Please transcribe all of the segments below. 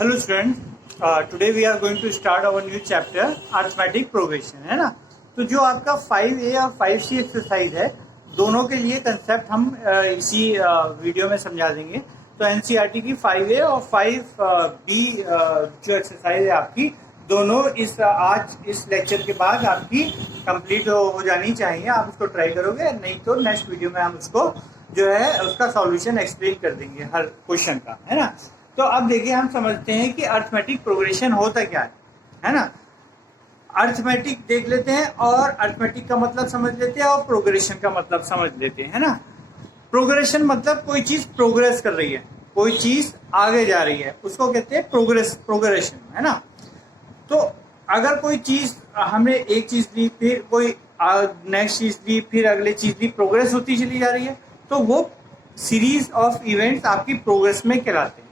Hello student, today we are going to start our new chapter arithmetic progression, है ना। तो जो आपका 5A और 5C एक्सरसाइज है, दोनों के लिए कंसेप्ट हम इसी वीडियो में समझा देंगे। तो एनसीईआरटी की 5A और 5B जो एक्सरसाइज है आपकी, दोनों आज इस लेक्चर के बाद आपकी कंप्लीट हो जानी चाहिए। आप उसको ट्राई करोगे, नहीं तो नेक्स्ट वीडियो में हम उसको जो है उसका सॉल्यूशन एक्सप्लेन कर देंगे हर क्वेश्चन का, है ना। तो अब देखिए, हम समझते हैं कि अरिथमेटिक प्रोग्रेशन होता क्या है ना। अरिथमेटिक देख लेते हैं और अरिथमेटिक का मतलब समझ लेते हैं और प्रोग्रेशन का मतलब समझ लेते हैं, है ना। प्रोग्रेशन मतलब कोई चीज प्रोग्रेस कर रही है, कोई चीज आगे जा रही है, उसको कहते हैं प्रोग्रेशन, है ना। तो अगर कोई चीज हमने एक चीज ली, फिर कोई नेक्स्ट चीज ली, फिर अगली चीज ली, प्रोग्रेस होती चली जा रही है, तो वो सीरीज ऑफ इवेंट्स आपकी प्रोग्रेस में कहलाते हैं।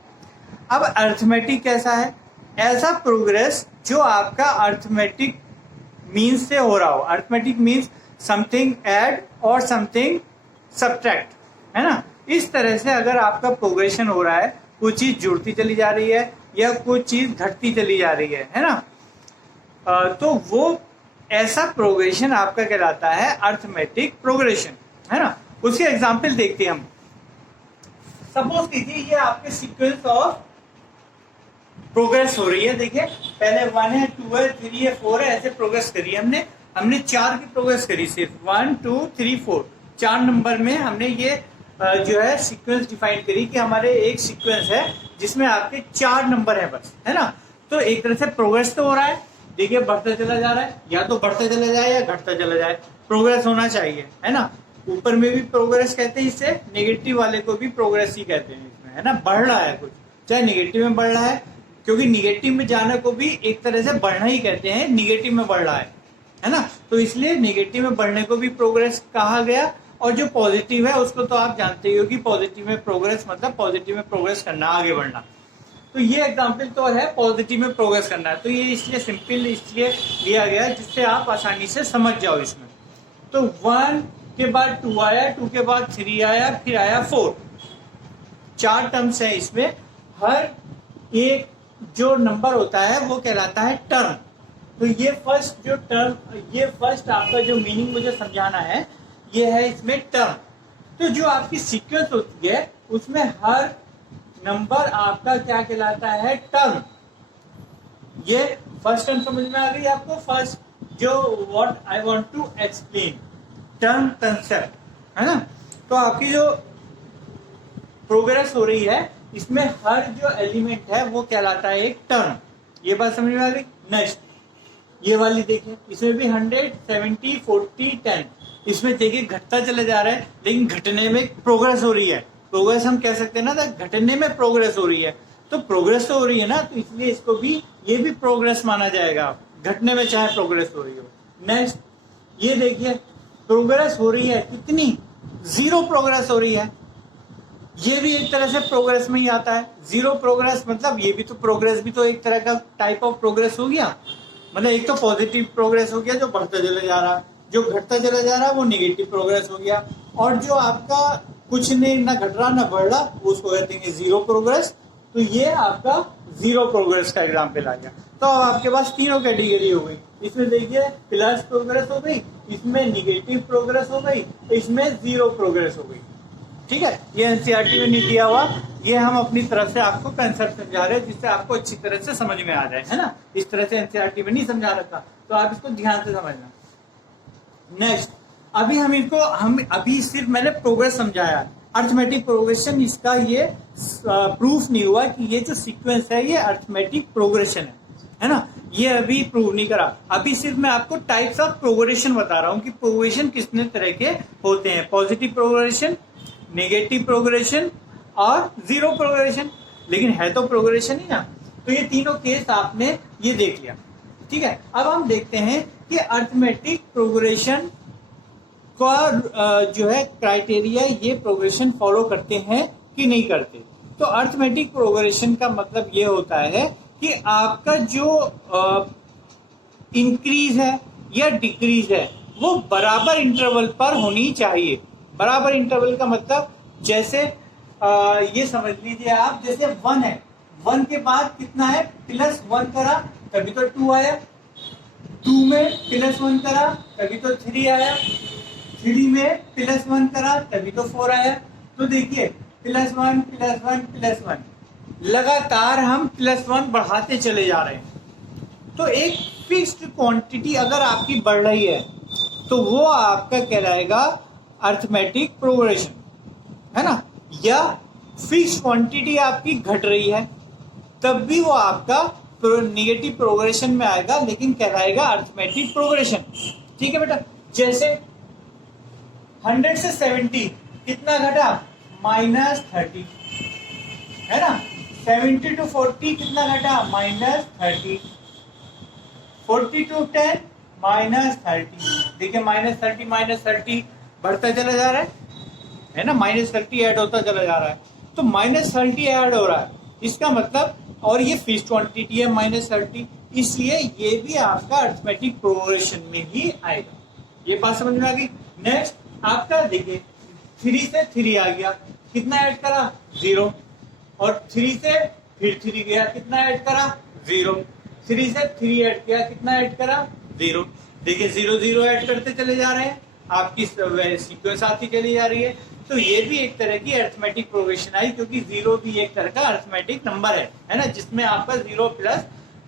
अब अरिथमेटिक कैसा है? ऐसा प्रोग्रेस जो आपका अरिथमेटिक मीन्स से हो रहा हो। अरिथमेटिक मीन्स समथिंग ऐड और समथिंग सब्ट्रैक्ट, है ना। इस तरह से अगर आपका प्रोग्रेशन हो रहा है, कुछ चीज जुड़ती चली जा रही है या कुछ चीज घटती चली जा रही है ना, तो वो ऐसा प्रोग्रेशन आपका कहलाता है अरिथमेटिक प्रोग्रेशन, है ना। उसके एग्जाम्पल देखते हैं हम। सपोज कीजिए ये आपके सीक्वेंस ऑफ प्रोग्रेस हो रही है। देखिए, पहले 1 है, 2 है, 3 है, 4 है, ऐसे प्रोग्रेस करी हमने 4 की प्रोग्रेस करी, सिर्फ 1 2 3 4 4 नंबर में हमने ये जो है सीक्वेंस डिफाइन करी कि हमारे एक सीक्वेंस है जिसमें आपके 4 नंबर है बस, है ना। तो एक तरह से प्रोग्रेस तो हो रहा है, देखिए बढ़ता चला जा रहा है, या तो बढ़ता चला जाए या घटता चला जाए, प्रोग्रेस होना चाहिए, है ना। ऊपर में भी प्रोग्रेस कहते हैं, इससे नेगेटिव वाले को भी प्रोग्रेस ही कहते हैं इसमें, है ना। बढ़ रहा है कुछ, चाहे नेगेटिव में बढ़ रहा है, क्योंकि निगेटिव में जाने को भी एक तरह से बढ़ना ही कहते हैं, निगेटिव में बढ़ रहा है ना। तो इसलिए निगेटिव में बढ़ने को भी प्रोग्रेस कहा गया। और जो पॉजिटिव है उसको तो आप जानते ही हो कि पॉजिटिव में प्रोग्रेस मतलब पॉजिटिव में प्रोग्रेस करना, आगे बढ़ना। तो ये एग्जाम्पल तो है पॉजिटिव में प्रोग्रेस करना है, तो ये इसलिए सिंपल इसलिए लिया गया जिससे आप आसानी से समझ जाओ इसमें। तो 1 के बाद 2 आया, 2 के बाद 3 आया, फिर आया 4। 4 टर्म्स है इसमें। हर एक जो नंबर होता है वो कहलाता है टर्म। तो ये फर्स्ट आपका जो मीनिंग मुझे समझाना है, ये है इसमें टर्म। तो जो आपकी सीक्वेंस होती है उसमें हर नंबर आपका क्या कहलाता है? टर्म। ये फर्स्ट टर्म समझ में आ गई आपको? फर्स्ट जो what I want to explain, term concept, है ना। तो आपकी जो प्रोग्रेस हो रही है इसमें हर जो एलिमेंट है वो कहलाता है एक टर्म। ये बात समझ में आ गई? नेक्स्ट ये वाली देखिए, इसमें भी 100 70 40 10, इसमें देखिए घटता चला जा रहा है, लेकिन घटने में प्रोग्रेस हो रही है। प्रोग्रेस हम कह सकते हैं ना, घटने में प्रोग्रेस हो रही है, तो प्रोग्रेस तो हो रही है ना, तो इसलिए इसको भी ये भी प्रोग्रेस माना जाएगा, घटने में चाहे प्रोग्रेस हो रही हो। नेक्स्ट ये देखिए, प्रोग्रेस हो रही है कितनी? 0 प्रोग्रेस हो रही है। ये भी एक तरह से प्रोग्रेस में ही आता है। 0 प्रोग्रेस मतलब ये भी तो प्रोग्रेस भी तो एक तरह का टाइप ऑफ प्रोग्रेस हो गया। मतलब एक तो पॉजिटिव प्रोग्रेस हो गया जो बढ़ता चला जा रहा है, जो घटता चला जा रहा है वो निगेटिव प्रोग्रेस हो गया, और जो आपका कुछ नहीं, ना घट रहा ना बढ़ रहा, उसको कहते हैं 0 प्रोग्रेस। तो ये आपका 0 प्रोग्रेस का एग्जाम्पल आ गया। तो अब आपके पास तीनों कैटेगरी हो गई। इसमें देखिए प्लस प्रोग्रेस हो गई, इसमें निगेटिव प्रोग्रेस हो गई, इसमें 0 प्रोग्रेस हो गई। ठीक है, ये एनसीईआरटी में नहीं दिया हुआ, ये हम अपनी तरफ से आपको कंसेप्ट समझा रहे हैं जिससे आपको अच्छी तरह से समझ में आ जाए, है ना। इस तरह से एनसीईआरटी में नहीं समझा रखा, तो आप इसको ध्यान से समझना। नेक्स्ट, हम अभी सिर्फ मैंने प्रोग्रेस समझाया, अरिथमेटिक प्रोग्रेशन, इसका ये प्रूफ नहीं हुआ कि ये जो सीक्वेंस है ये अरिथमेटिक प्रोग्रेशन है ना। ये अभी प्रूव नहीं करा, अभी सिर्फ मैं आपको टाइप्स ऑफ प्रोग्रेशन बता रहा हूँ कि प्रोग्रेशन कितने तरह के होते हैं। पॉजिटिव प्रोग्रेशन, नेगेटिव प्रोग्रेशन और 0 प्रोग्रेशन, लेकिन है तो प्रोग्रेशन ही ना। तो ये तीनों केस आपने ये देख लिया, ठीक है। अब हम देखते हैं कि अरिथमेटिक प्रोग्रेशन का जो है क्राइटेरिया, ये प्रोग्रेशन फॉलो करते हैं कि नहीं करते। तो अरिथमेटिक प्रोग्रेशन का मतलब ये होता है कि आपका जो इंक्रीज है या डिक्रीज है वो बराबर इंटरवल पर होनी चाहिए। बराबर इंटरवल का मतलब जैसे ये समझ लीजिए आप, जैसे 1 है, 1 के बाद कितना है, +1 करा तभी तो 2 आया, 2 में +1 करा तभी तो 3 आया, 3 में +1 करा तभी तो 4 आया। तो देखिए +1 +1 +1 लगातार हम +1 बढ़ाते चले जा रहे हैं। तो एक फिक्स्ड क्वांटिटी अगर आपकी बढ़ रही है तो वो आपका कहलाएगा अरिथमेटिक प्रोग्रेशन, है ना। या फिक्स्ड क्वांटिटी आपकी घट रही है तब भी वो आपका नेगेटिव प्रोग्रेशन में आएगा, लेकिन कहलाएगा अरिथमेटिक प्रोग्रेशन। ठीक है बेटा, जैसे 100 से 70 कितना घटा, -30, है ना। 70 to 40 कितना घटा, -30, 40 to 10 -30। देखिए -30 बढ़ता चला जा रहा है ना, -30 ऐड होता चला जा रहा है। तो -30 ऐड हो रहा है, इसका मतलब, और ये फिक्स्ड क्वांटिटी है -30, इसलिए ये भी आपका अरिथमेटिक प्रोग्रेशन में ही आएगा। ये बात समझ में आ गई। नेक्स्ट आपका देखिए 3 से 3 आ गया, कितना ऐड करा, 0, और 3 से फिर 3 गया, कितना ऐड करा, 0, 3 से 3 ऐड किया, कितना ऐड करा, 0। देखिए 0 0 ऐड करते चले जा रहे हैं, आपकी सीक्वेंस आती चली जा रही है। तो ये भी एक तरह की अरिथमेटिक प्रोग्रेशन आई, क्योंकि 0 भी एक तरह का अरिथमेटिक नंबर है ना, जिसमें आपका 0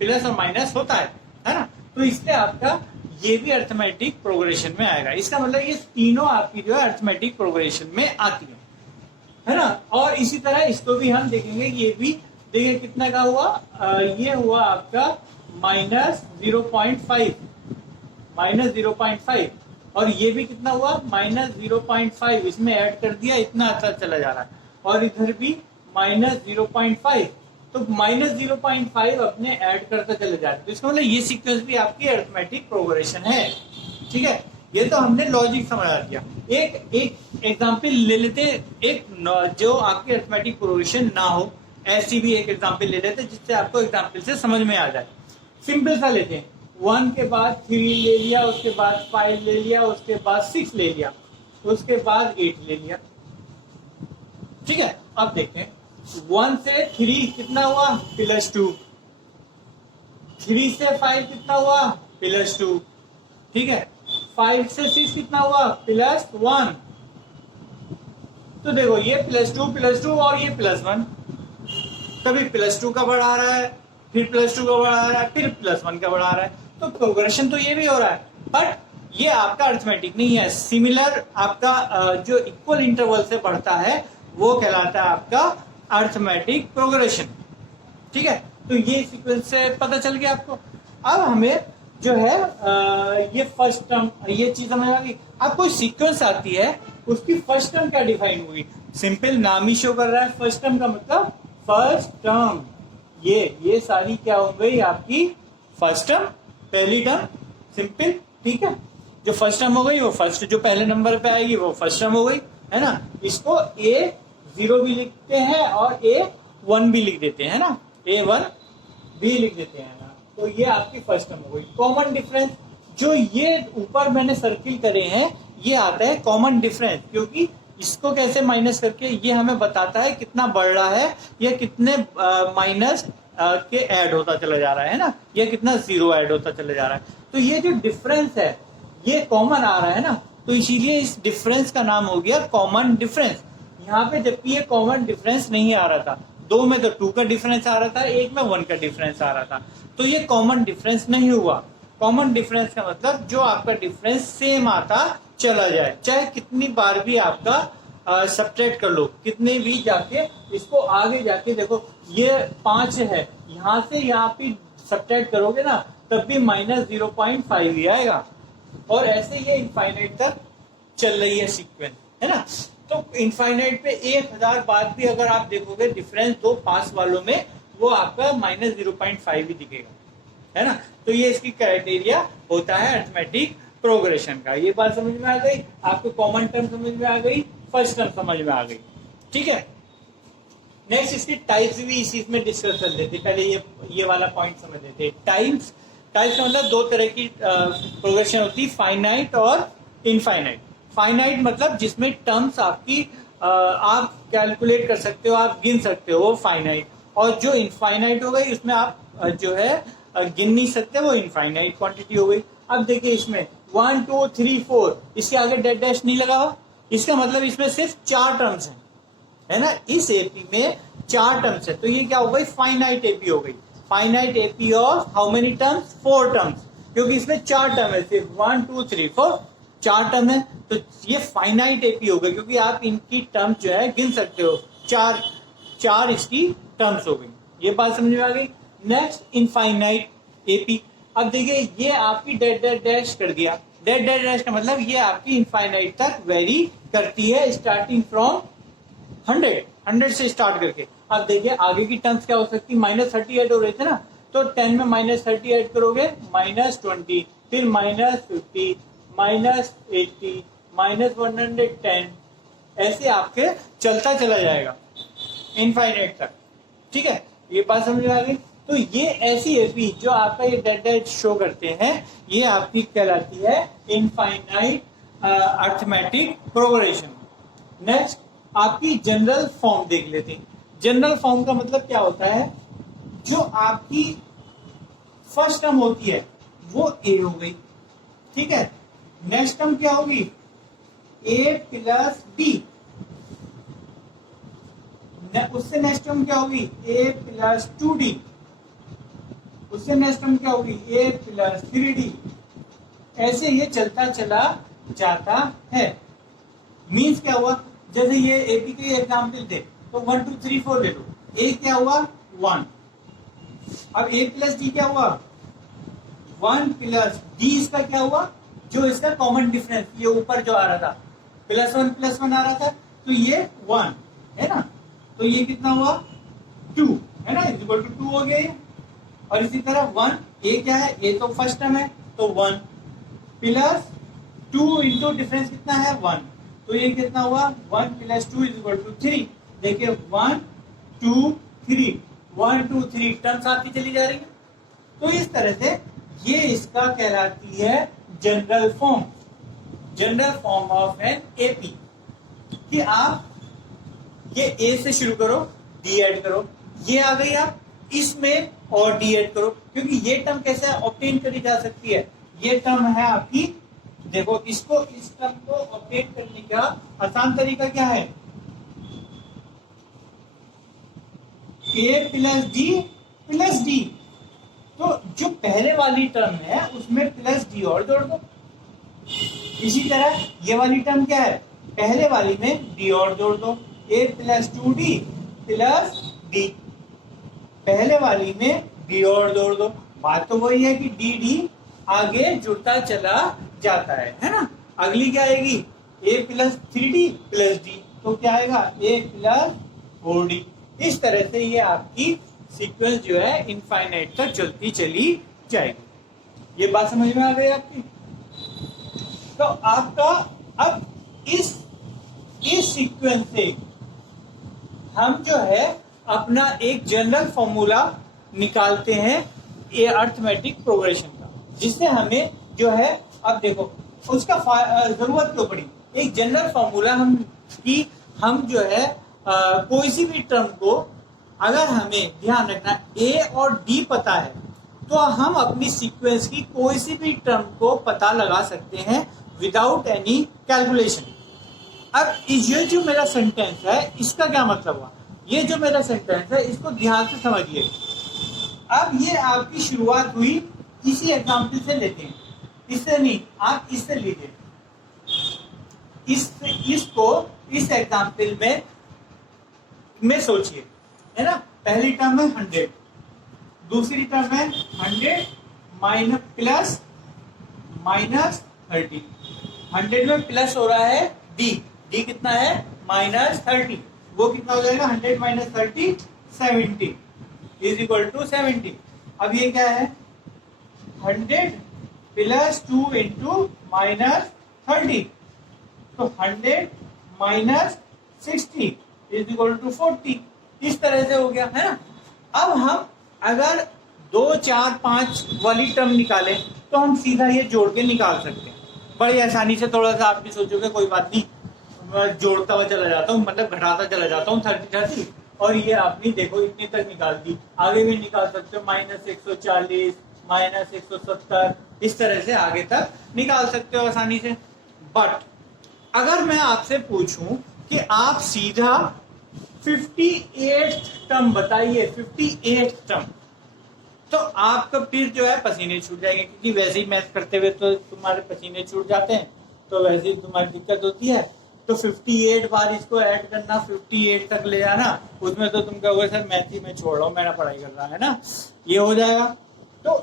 प्लस और माइनस होता है ना। तो इसलिए आपका ये भी अरिथमेटिक प्रोग्रेशन में आएगा। इसका मतलब ये तीनों आपकी जो है अरिथमेटिक प्रोग्रेशन में आती है ना। और इसी तरह इसको भी हम देखेंगे, ये भी देखिए कितना का हुआ, ये हुआ आपका -0.5, और ये भी कितना हुआ, -0.5, इसमें ऐड कर दिया, इतना अच्छा चला जा रहा है। और इधर भी -0.5, तो -0.5 अपने ऐड करता चले जा रहे हैं। तो इसका मतलब ये सीक्वेंस भी आपकी अरिथमेटिक प्रोग्रेशन है। ठीक है, ये तो हमने लॉजिक समझा दिया। एक एग्जाम्पल ले लेते, एक जो आपकी अरिथमेटिक प्रोग्रेशन ना हो, ऐसी भी एक एग्जाम्पल ले लेते जिससे आपको एग्जाम्पल से समझ में आ जाए। सिंपल सा लेते हैं, 1 के बाद 3 ले लिया, उसके बाद 5 ले लिया, उसके बाद 6 ले लिया, उसके बाद 8 ले लिया। ठीक है, अब देखते हैं 1 से 3 कितना हुआ, +2, 3 से 5 कितना हुआ, +2, ठीक है। 5 से 6 कितना हुआ, +1। तो देखो ये +2 और ये +1, कभी +2 का बढ़ा रहा है, फिर +2 का बढ़ा रहा है, फिर +1 का बढ़ा रहा है। तो प्रोग्रेशन तो ये भी हो रहा है, बट ये आपका अरिथमेटिक नहीं है। सिमिलर आपका जो इक्वल इंटरवल से बढ़ता है वो कहलाता है आपका अरिथमेटिक प्रोग्रेशन। ठीक है, तो ये सीक्वेंस से पता चल गया आपको। अब हमें जो है ये फर्स्ट टर्म, ये चीज समझ आ गई। अब कोई सीक्वेंस आती है, उसकी फर्स्ट टर्म क्या डिफाइन होगी, सिंपल नाम ही शो कर रहा है। फर्स्ट टर्म का मतलब फर्स्ट टर्म, ये सारी क्या हो गई आपकी फर्स्ट टर्म, पहली टर्म, सिंपल। ठीक है, जो फर्स्ट टर्म हो गई वो फर्स्ट, जो पहले नंबर पे आएगी वो फर्स्ट टर्म हो गई, है ना। इसको A0 भी लिखते हैं और A1 भी लिख देते हैं, है ना, A1 भी लिख देते हैं ना। तो ये आपकी फर्स्ट टर्म हो गई। कॉमन डिफरेंस, जो ये ऊपर मैंने सर्किल करे हैं, ये आता है कॉमन डिफरेंस, क्योंकि इसको कैसे माइनस करके ये हमें बताता है कितना बढ़ रहा है या कितने माइनस के ऐड होता चला जा रहा है ना, या कितना 0 ऐड होता चला जा रहा है। तो ये जो डिफरेंस है ये कॉमन आ रहा है ना, तो इसीलिए इस डिफरेंस का नाम हो गया कॉमन डिफरेंस। यहाँ पे जबकि ये कॉमन डिफरेंस नहीं आ रहा था, 2 में तो 2 का डिफरेंस आ रहा था, 1 में 1 का डिफरेंस आ रहा था, तो ये कॉमन डिफरेंस नहीं हुआ। कॉमन डिफरेंस का मतलब जो आपका डिफरेंस सेम आता चला जाए, चाहे कितनी बार भी आपका सब्ट्रैक्ट कर लो, कितने भी जाके इसको आगे जाके देखो, ये 5 है, यहाँ से यहाँ पे सब्ट्रैक्ट करोगे ना तब भी -0.5 ही आएगा, और ऐसे ये इनफाइनाइट तक चल रही है सीक्वेंस, है ना। तो इनफाइनाइट पे 1000 बार भी अगर आप देखोगे डिफरेंस दो पास वालों में, वो आपका -0.5 ही दिखेगा, है ना। तो ये इसकी क्राइटेरिया होता है अरिथमेटिक प्रोग्रेशन का। ये बात समझ में आ गई आपको, कॉमन टर्म समझ में आ गई, फर्स्ट टर्म समझ में आ गई। ठीक है, नेक्स्ट इसकी टाइप्स भी इसी में डिस्कस कर लेते। पहले ये वाला पॉइंट समझ लेते। टाइप्स का मतलब 2 तरह की प्रोग्रेशन होती है, फाइनाइट और इनफाइनाइट। फाइनाइट मतलब जिसमें टर्म्स आपकी आप कैलकुलेट कर सकते हो, आप गिन सकते हो, वो फाइनाइट। और जो इनफाइनाइट हो गई उसमें आप जो है गिन नहीं सकते, वो इनफाइनाइट क्वांटिटी हो गई। अब देखिए इसमें 1 2 3 4, इसके आगे डेड डैश नहीं लगा हुआ, इसका मतलब इसमें सिर्फ 4 टर्म्स हैं, है ना। इस एपी में 4 टर्म्स है, तो ये क्या हो गई, फाइनाइट एपी हो गई। Finite AP of how many terms, 4 terms, क्योंकि इसमें 4 टर्म है, सिर्फ 1 2 3 4 4 टर्म है, तो ये फाइनाइट एपी हो गई, क्योंकि आप इनकी टर्म जो है गिन सकते हो, 4 इसकी टर्म्स हो गई। ये बात समझ में आ गई। नेक्स्ट इनफाइनाइट एपी, अब देखिए ये आपकी डेड डेड डैश कर दिया। डेड डेड डैश का मतलब ये आपकी इनफाइनाइट तक वेरी करती है, स्टार्टिंग फ्रॉम 100 से स्टार्ट करके। अब देखिए आगे की टर्म्स क्या हो सकती है, -38 हो रहे थे ना, तो 10 में -38 करोगे -20, फिर -50, -80, -110, ऐसे आपके चलता चला जाएगा इनफाइनाइट तक। ठीक है, ये बात समझ में आ गई। तो ये ऐसी एपी जो आपका ये डेड डेड शो करते हैं, ये आपकी कहलाती है इनफाइनाइट अरिथमेटिक प्रोग्रेशन। नेक्स्ट आपकी जनरल फॉर्म देख लेते हैं। जनरल फॉर्म का मतलब क्या होता है, जो आपकी फर्स्ट टर्म होती है वो ए हो गई, ठीक है। नेक्स्ट टर्म क्या होगी, ए प्लस बी, उससे नेक्स्ट टर्म क्या होगी, ए प्लस 2d, उससे नेक्स्ट टर्म क्या होगी, ए प्लस 3d, ऐसे ये चलता चला जाता है। मीन्स क्या हुआ, जैसे ये एपी के एग्जाम्पल थे, तो 1 2 3 4 ले लो, ए क्या हुआ 1, अब ए प्लस डी क्या हुआ 1 प्लस डी, इसका क्या हुआ, जो इसका कॉमन डिफरेंस ये ऊपर जो आ रहा था +1 आ रहा था, तो ये 1 है ना, तो ये कितना हुआ 2 है ना, इक्वल टू 2 हो गया ये। और इसी तरह 1, ए क्या है, ए तो फर्स्ट टर्म है, तो 1 प्लस 2 इंटू डिफरेंस कितना है 1, तो ये कितना हुआ 1 प्लस 2 इक्वल टू 3। देखिए 1 2 3 1 2 3 टर्म्स आती चली जा रही है। तो इस तरह से ये इसका कहलाती है general form, general form of an AP, कि आप ये ए से शुरू करो, डी ऐड करो, ये आ गई, आप इसमें और डी ऐड करो, क्योंकि ये टर्म कैसे ऑब्टेन करी जा सकती है, ये टर्म है आपकी, देखो इसको, इस टर्म को ऑब्टेन करने का आसान तरीका क्या है, ए प्लस डी प्लस डी, तो जो पहले वाली टर्म है उसमें प्लस डी और जोड़ दो। इसी तरह ये वाली टर्म क्या है, पहले वाली में डी और जोड़ दो, ए प्लस 2d प्लस डी, पहले वाली में डी और जोड़ दो। बात तो वही है कि डी डी आगे जुड़ता चला जाता है ना। अगली क्या आएगी, ए प्लस 3d प्लस डी, तो क्या आएगा ए प्लस 4d। इस तरह से ये आपकी सीक्वेंस जो है इनफाइनाइट तक चलती चली जाएगी। ये बात समझ में आ गई आपकी। तो आपका अब इस सीक्वेंस से हम जो है अपना एक जनरल फॉर्मूला निकालते हैं ये अरिथमेटिक प्रोग्रेशन का, जिससे हमें जो है, अब देखो उसका जरूरत क्यों पड़ी, एक जनरल फॉर्मूला हम जो है कोई सी भी टर्म को, अगर हमें ध्यान रखना ए और डी पता है, तो हम अपनी सीक्वेंस की कोई सी भी टर्म को पता लगा सकते हैं विदाउट एनी कैलकुलेशन। अब ये जो मेरा सेंटेंस है इसका क्या मतलब हुआ, ये जो मेरा सेंटेंस है इसको ध्यान से समझिए। अब ये आपकी शुरुआत हुई इसी एग्जाम्पल से लेते हैं, इससे नहीं, आप इससे लीजिए, इसको इस एग्जाम्पल में सोचिए, है ना। पहली टर्म है 100, दूसरी टर्म है 100 माइनस प्लस -30, 100 में प्लस हो रहा है डी कितना है -30, वो कितना हो जाएगा 100 माइनस 30 70 इज इक्वल टू 70। अब ये क्या है 100 प्लस 2 इंटू -30, तो 100 माइनस 60 इज इक्वल टू 40। इस तरह से हो गया, है ना। अब हम अगर 2 4 5 वाली टर्म निकालें तो हम सीधा ये जोड़ के निकाल सकते हैं बड़ी आसानी से। थोड़ा सा आप भी सोचोगे कोई बात नहीं, मैं जोड़ता हुआ चला जाता हूँ, मतलब घटाता चला जाता हूँ 30 30 और ये आपने देखो इतने तक निकाल दी, आगे भी निकाल सकते हो -140 -170, इस तरह से आगे तक निकाल सकते हो आसानी से। बट अगर मैं आपसे पूछूं कि आप सीधा 58 टर्म बताइए, 58 टर्म, तो आपका फिर जो है पसीने छूट जाएंगे, क्योंकि वैसे ही मैथ करते हुए तो तुम्हारे पसीने छूट जाते हैं, तो वैसे ही तुम्हारी दिक्कत होती है। तो 58 बार इसको ऐड करना, 58 तक ले जाना, उसमें तो तुम कहोगे सर मैथ ही मैं छोड़ रहा हूँ, मेरा पढ़ाई कर रहा है ना, ये हो जाएगा। तो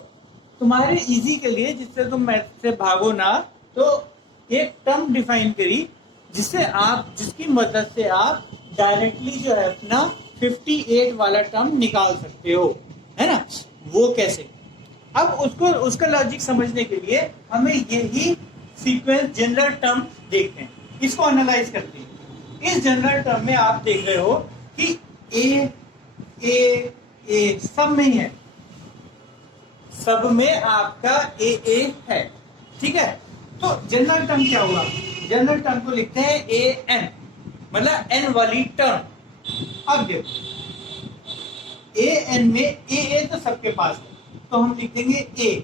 तुम्हारे इजी के लिए, जिससे तुम मैथ से भागो ना, तो एक टर्म डिफाइन करी जिसकी मदद से आप डायरेक्टली जो है अपना 58 वाला टर्म निकाल सकते हो, है ना। वो कैसे? अब उसका लॉजिक समझने के लिए हमें यही सीक्वेंस जनरल टर्म देखते हैं, इसको एनालाइज करते हैं। इस जनरल टर्म में आप देख रहे हो कि ए सब में है, सब में आपका ए है, ठीक है। तो जनरल टर्म क्या हुआ? जनरल टर्म को लिखते हैं ए एन, मतलब एन वाली टर्म। अब देखो ए एन में ए तो सबके पास है, तो हम लिख देंगे ए,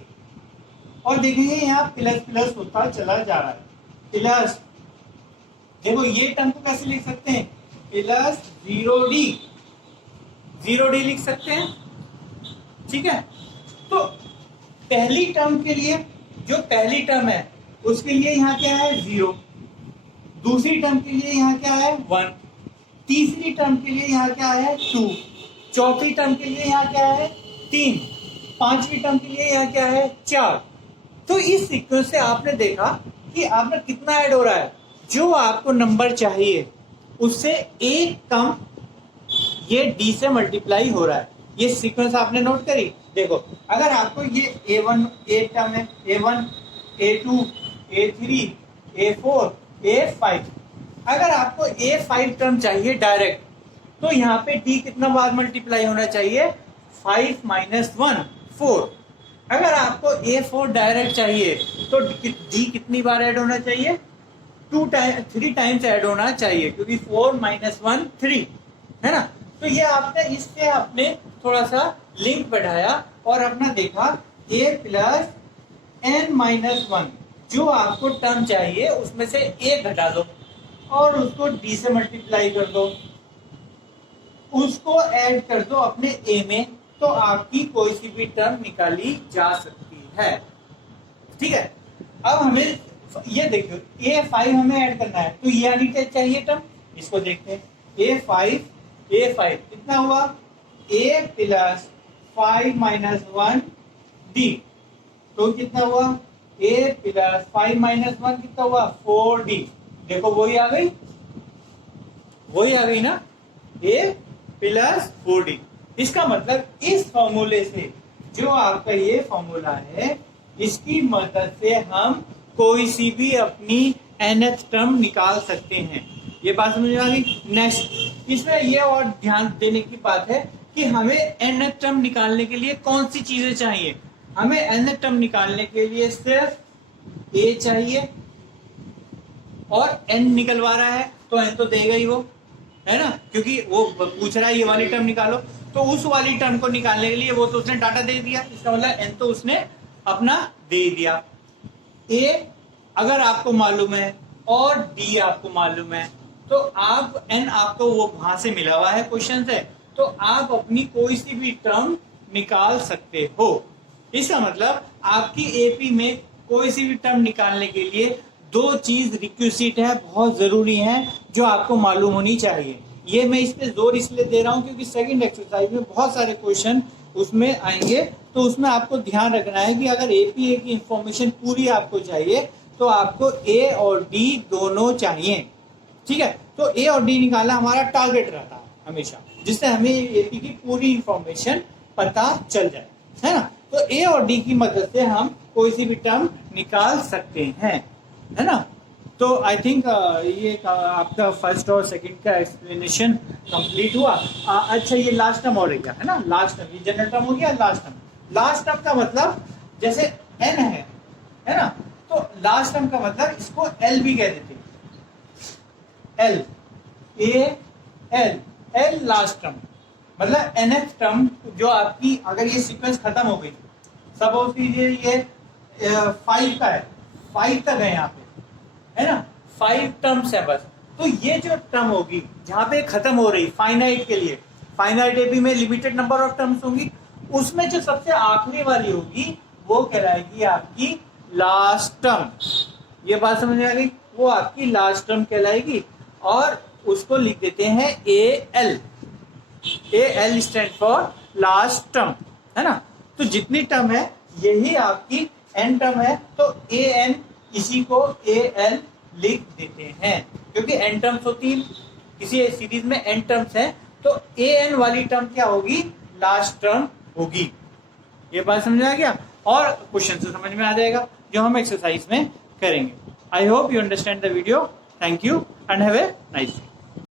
और देखेंगे यहाँ प्लस प्लस होता चला जा रहा है, प्लस, देखो ये टर्म को कैसे लिख सकते हैं? प्लस 0D, 0D लिख सकते हैं, ठीक है। तो पहली टर्म के लिए, जो पहली टर्म है उसके लिए यहाँ क्या है? 0। दूसरी टर्म के लिए यहाँ क्या है? 1। तीसरी टर्म के लिए यहाँ क्या है? 2। चौथी टर्म के लिए यहाँ क्या है? 3। पांचवी टर्म के लिए यहाँ क्या है? 4। तो इस सीक्वेंस से आपने देखा कि आपने कितना ऐड हो रहा है, जो आपको नंबर चाहिए उससे एक कम ये डी से मल्टीप्लाई हो रहा है। ये सीक्वेंस आपने नोट करी। देखो अगर आपको ये A1 ए टर्म है, A1 A2 A3 A4 A5, अगर आपको A5 टर्म चाहिए डायरेक्ट, तो यहाँ पे D कितना बार मल्टीप्लाई होना चाहिए? 5 - 1 4। अगर आपको A4 डायरेक्ट चाहिए तो D कितनी बार ऐड होना चाहिए? 3 टाइम्स ऐड होना चाहिए, क्योंकि 4 - 1 3, है ना। तो ये आपने इससे आपने थोड़ा सा लिंक बढ़ाया और अपना देखा A प्लस n - 1, जो आपको टर्म चाहिए उसमें से A घटा दो और उसको D से मल्टीप्लाई कर दो, उसको ऐड कर दो अपने A में, तो आपकी कोई सी भी टर्म निकाली जा सकती है, ठीक है। अब हमें ये देखो A5 हमें ऐड करना है, तो ये आनी चाहिए टर्म, इसको देखते हैं। A5 कितना हुआ? A प्लस 5 - 1 D, तो कितना हुआ? A प्लस 5 - 1 कितना हुआ? 4D। देखो वही आ गई ना, A प्लस 4D। इसका मतलब इस फॉर्मूले से, जो आपका ये फॉर्मूला है, इसकी मदद से हम कोई सी भी अपनी nth टर्म निकाल सकते हैं। ये बात समझ में आ गई? नेक्स्ट, इसमें ये और ध्यान देने की बात है कि हमें nth टर्म निकालने के लिए कौन सी चीजें चाहिए। हमें nth टर्म निकालने के लिए सिर्फ a चाहिए, और n निकलवा रहा है तो n तो देगा ही वो, है ना, क्योंकि वो पूछ रहा है ये वाली टर्म निकालो, तो उस वाली टर्म को निकालने के लिए वो तो उसने डाटा दे दिया, इसका मतलब n तो उसने अपना दे दिया। a अगर आपको मालूम है और d आपको मालूम है, तो आप n आपको वो वहां से मिला हुआ है क्वेश्चन से, तो आप अपनी कोई सी भी टर्म निकाल सकते हो। इसका मतलब आपकी एपी में कोई सी भी टर्म निकालने के लिए दो चीज रिक्विजिट है, बहुत जरूरी है, जो आपको मालूम होनी चाहिए। ये मैं इस पे जोर इसलिए दे रहा हूं क्योंकि सेकंड एक्सरसाइज में बहुत सारे क्वेश्चन उसमें आएंगे, तो उसमें आपको ध्यान रखना है कि अगर एपीए की इंफॉर्मेशन पूरी आपको चाहिए तो आपको ए और डी दोनों चाहिए, ठीक है। तो ए और डी निकालना हमारा टारगेट रहता है हमेशा, जिससे हमें एपी की पूरी इंफॉर्मेशन पता चल जाए, है ना। तो ए और डी की मदद से हम कोई सी भी टर्म निकाल सकते हैं, है ना। तो आई थिंक ये आपका फर्स्ट और सेकंड का एक्सप्लेनेशन कंप्लीट हुआ। अच्छा ये लास्ट टर्म हो रही है ना, लास्ट टर्म, ये जनरल टर्म हो गया। लास्ट टर्म का मतलब जैसे एन है ना, तो लास्ट टर्म का मतलब इसको एल भी कह देते हैं, L, A L, L last term, मतलब nth टर्म जो आपकी, अगर ये सीक्वेंस खत्म हो गई, सपोज कीजिए ये 5 का है, 5 तक है यहाँ पे, है ना, 5 टर्म्स है बस, तो ये जो टर्म होगी जहां पे खत्म हो रही फाइनाइट के लिए, फाइनाइट एबी में लिमिटेड नंबर ऑफ टर्म्स होंगी, उसमें जो सबसे आखिरी वाली होगी वो कहलाएगी आपकी लास्ट टर्म। ये बात समझ में आ गई, वो आपकी लास्ट टर्म कहलाएगी, और उसको लिख देते हैं A L stand for last term, है ना। तो जितनी टर्म है यही आपकी एन टर्म है, तो ए एन इसी को ए एल लिख देते हैं, क्योंकि एन टर्म्स होती है किसी सीरीज में, एन टर्म्स है, तो ए एन वाली टर्म क्या होगी, लास्ट टर्म होगी। ये बात समझ में आ गया, और क्वेश्चन से समझ में आ जाएगा जो हम एक्सरसाइज में करेंगे। I hope you understand the video. Thank you and have a nice day.